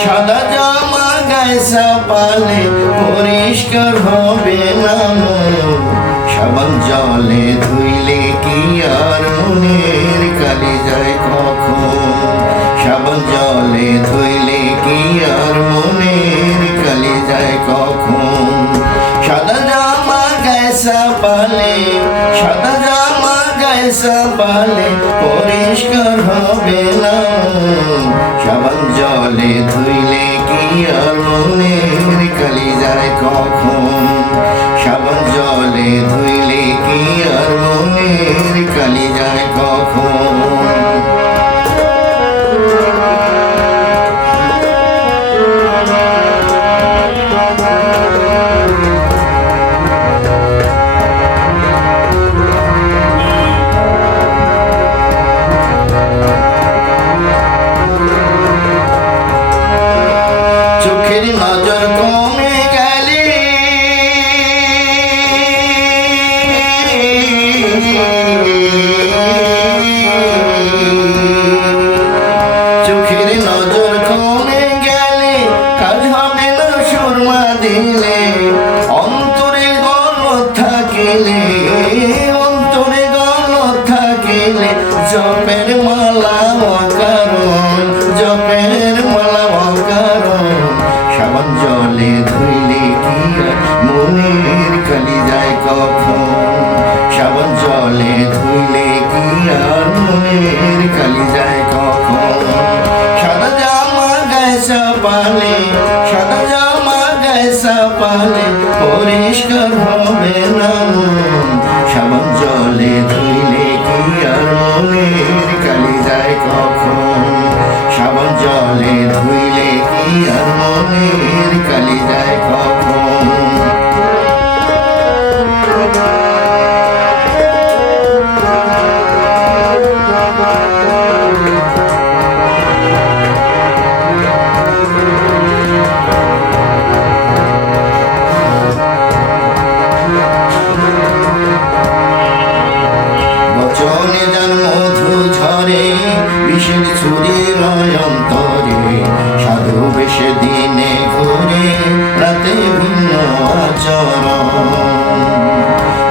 সাদা জামা গায়ে চাপালে পরিষ্কার হবে না মন, সাবান জলে ধুইলে কি আর মনের কালি যায় কখন? সাবান জলে ধুইলে কি আর মনের কালি যায় কখন? সাদা জামা গায়ে চাপালে, সাদা জামা গায়ে চাপালে পরিষ্কার হবে না মন, সাবান জলে ধুইলে কি আর মনের কালি যায় কখন? সাবান জলে ধুইলে কি আর মনের কালি যায় কখন? চোখের নজর কমে গেলে, চোখের নজর কমে গেলে কাজ হবে না সুরমা দিলে, অন্তরে গলত থাকিলে, অন্তরে গলত থাকিলে জপের মালা অকারণ, জপের মালা অকারণ। সাবান জলে ধুইলে কি আর মনের কালি যায় কখন? সাবান জলে ধুইলে কি আর মনের কালি যায় কখন? সাদা জামা গায়ে চাপালে, সাদা জামা গায়ে চাপালে পরিষ্কার হবে না মন, সাবান জলে ধুইলে কি আর মনের কালি যায় কখন? সাবান জলে ধুইলে কি আর মনের কালি যায় কখন? বচনে যার মধু ঝরে, বিষের ছুরি রয় অন্তরে, সাধু বেশে দিনে ঘুরে, রাতে ভিন্ন আচরণ।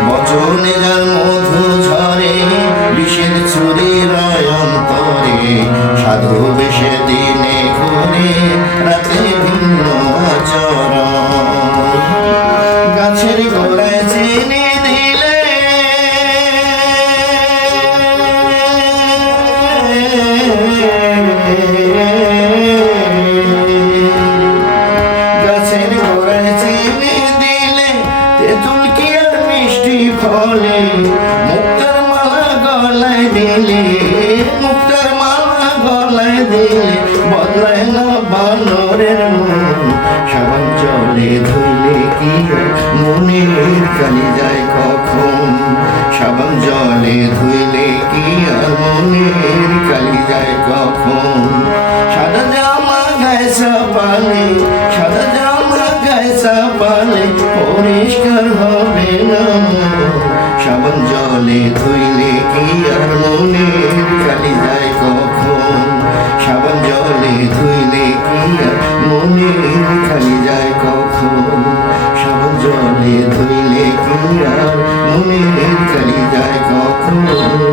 বচনে যার মধু ঝরে, বিষের ছুরি রয় অন্তরে, সাধু বেশে দিনে ঘুরে, রাতে ভিন্ন আচরণ। গাছের গোড়ায় চিনি দিলে, গাছের গোড়ায় চিনি দিলে তেঁতুল কি আর মিষ্টি ফলে, মুক্তার মালা গলায় দিলে, মুক্তার মালা গলায় দিলে বদলায় না বানরের মন। সাবান জলে ধুইলে কি আর মনের কালি যায় কখন? সাবান জলে ধুইলে কি আর মনের কালি যায় কখন? সাদা জামা গায়ে চাপালে, সাদা জামা গায়ে চাপালে পরিষ্কার হবে না মন, সাবান জলে ধুইলে কি আর মনের কালি যায় কখন? সাবান জলে ধুইলে কি আর মনের কালি যায় কখন? সাবান জলে ধুইলে কি আর মনের কালি যায় কখন?